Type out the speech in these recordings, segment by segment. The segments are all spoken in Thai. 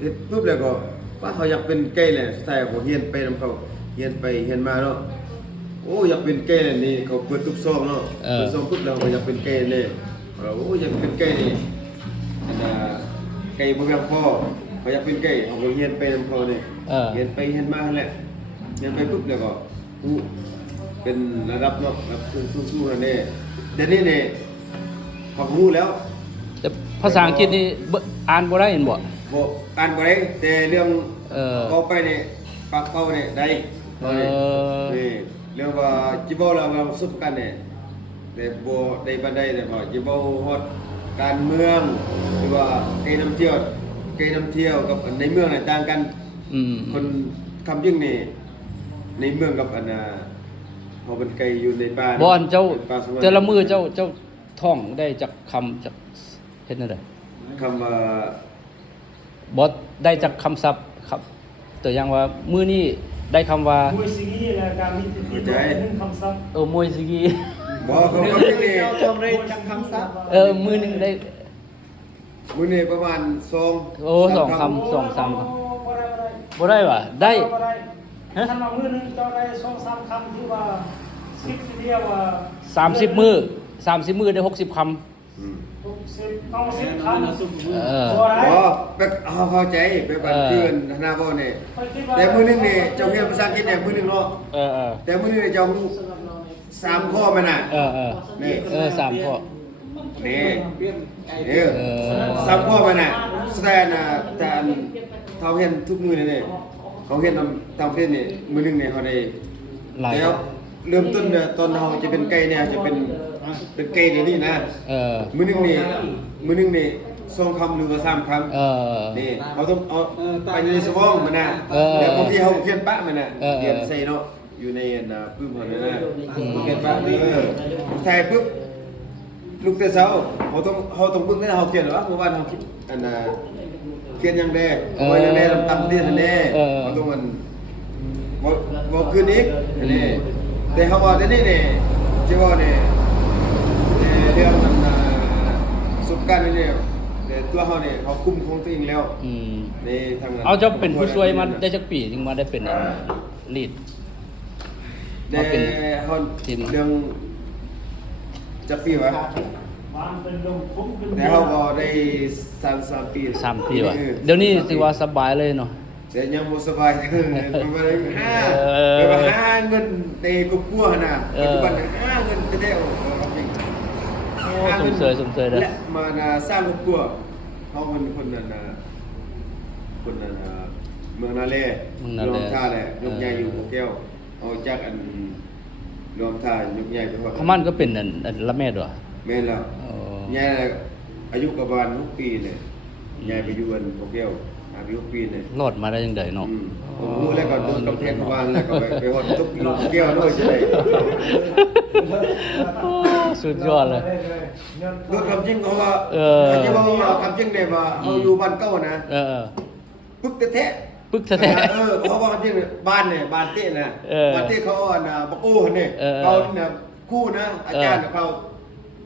เฮ็ดปุ๊บแล้วก็ว่าเขาอยากเป็นเกย์แหละสไตล์ของเฮียนไปนำเขาเฮียนไปเฮียนมาเนาะโอ้อยากเป็นเกย์เลยนี่เขาเปิดทุกซองเนาะเปิดซองปุ๊บแล้วเขาอยากเป็นเกย์เลยโอ้อยากเป็นเกย์นี่อันน่ะเกย์บ่เพียงพอเขาอยากเป็นเกย์เขาก็เฮียนไปนำเขาเนี่ยเฮียนไปเฮียนมานั่นแหละเฮียนไปปุ๊บแล้วก็อู้เป็นระดับเนาะแบบสู้ๆนั่นเด้เดี๋ยวนี้เนี่ยเขารู้แล้ว แต่ภาษาอังกฤษนี่อ่านบ่ได้เห็นบ่บ่อ่านบ่ได้แต่เรื่องเอาไปนี่ปากเป้านี่ได้นี่เรื่องว่าจิเว้าแล้วว่าสุบกันนี่แต่บ่ได้ปานใดแต่ว่าจิเว้าฮอดการเมืองหรือว่าเกย์นำเที่ยวกับในเมืองน่ะต่างกันคนคำยิ่งนี่ในเมืองกับอันน่ะพอเป็นไกลอยู่ในป่าบ่อนเจ้าแต่ละมื้อเจ้าท่องได้จักคำจักเฮ็ดแนวใดคำว่าบ่ได้จักคำศัพท์ครับตัวอย่างว่ามื้อนี้ได้คำว่าม วยซิกีและการมีติด1คำศัพท์มวยซิกี บ่คำยิ่งนี่ จำได้จักคำศัพท์มื้อนึงได้มื้อนี้ประมาณ2 2คำ2 3คำบ่ได้ว่ะได้ท่านว่ามื้อนึงเจ้าได้2-3คำที่ว่า10ทีเดียวว่า30มื้อได้60คำ60ต้อง10คำบ่แบบเข้าใจแบบอันคือธนาบ่นี่แต่มื้อนึงนี่เจ้าเรียนภาษาอังกฤษเนี่ยมื้อนึงเนาะแต่มื้อนึงเจ้ารู้3ข้อมันน่ะนี่3ข้อนี่3ข้อมันน่ะแสดงน่ะแต่อันเฮาเรียนทุกมื้อนี่เขาเรียนนำตามเรียนนี่มื้อนึงนี่เขาได้แล้วเริ่มต้นเนี่ยตอนเราจะเป็นไก่เนี่ยจะเป็นไก่เดี๋ยวนี้นะมื้อนึงนี่2คำหรือว่า3คำนี่เราต้องเอาไปในสมองมันน่ะแล้วบางทีเฮาเขียนปะมันน่ะเขียนใส่เนาะอยู่ในอันปึ้มเฮานั่นน่ะเขียนปะใส่ปุ๊บลูกแต่เช้าเฮาต้องปึ้งได้เฮาเขียนว่าเมื่อวานเฮาคิดอันน่ะเขียนยังแดว่ายังแดตำเรียนอันนี้เฮาต้องมันบ่คืนอีกอันนี้แต่เขาบอกนี่นี่ที่ว่าเนี่ยเรื่องมันสุดการนี่แต่ตัวเขาเนี่ยเขาคุมของตัวเองแล้วในทางเอาเจ้าเป็นผู้ช่วยมาได้จักปีจึงมาได้เป็นลีดแต่เขาเรื่องจะปีวะแต่เขาบอกได้3 ปีวะเดี๋ยวนี้ถือว่าสบายเลยเนาะแต่ยังบ่สบายไปหาเงินในครอบครัวน่ะปัจจุบันหาเงินจะได้จริงสมเสยและมาสร้างครอบครัวเฮาเป็นคนนั้นเมืองนาเลรวมท่าแหละยกใหญ่อยู่กับแก้วเอาจากอันรวมท่ายกใหญ่ไปฮอดมันก็เป็นอันละแม่ด้วยแม่นแล้วใหญ่อายุประมาณ6 ปีเนี่ยใหญ่ไปอยู่อันกับแก้วอายุปีเนี่ยรอดมาได้ยังไงเนาะรู้แล้วก็โดนกำแพงวางแล้วก็ไปฮอดทุกลงแก้วด้วยใช่ไหมสุดยอดเลยโดนคำจริงเขาว่าที่ว่าคำจริงเนี่ยว่าเขาอยู่บ้านเก่านะปึ๊กแท้เพราะว่าจริงบ้านเนี่ยบ้านเต้นะบ้านเต้เขาบักโอ้เนี่ยเขาเนี่ยคู่นะอาจารย์เขา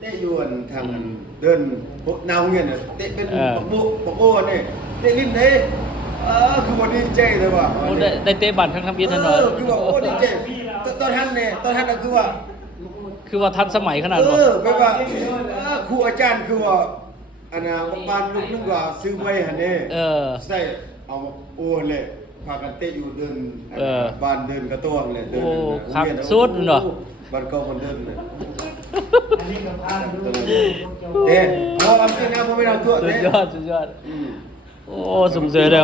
เต้ยวนทางเดินแนวเงี้ยเนี่ยเต้เป็นบักโอ้เนี่ยเต้ลิ้นเนี่ยคือว่าดีใจเลยว่ะได้เตะบัตรทั้งทำบินนั่นเนาะคือว่าโอ้ดีใจตอนท่านคือว่าทันสมัยขนาดนั้นแบบว่าครูอาจารย์คือว่าอันน่ะบ้านลูกนึงว่าซื้อไว้หั่นเด้ใส่เอาโอ้เลยพากันเตะอยู่เดินบ้านเดินกระต้วงเลยเดินครับสุดเนาะบ้านเก่ามันเดินเลยอันนี้ก็พาดูเด้พอทำจริงนะบ่แม่นเอาตัวสุดยอดโอ้สมเสยเด้อ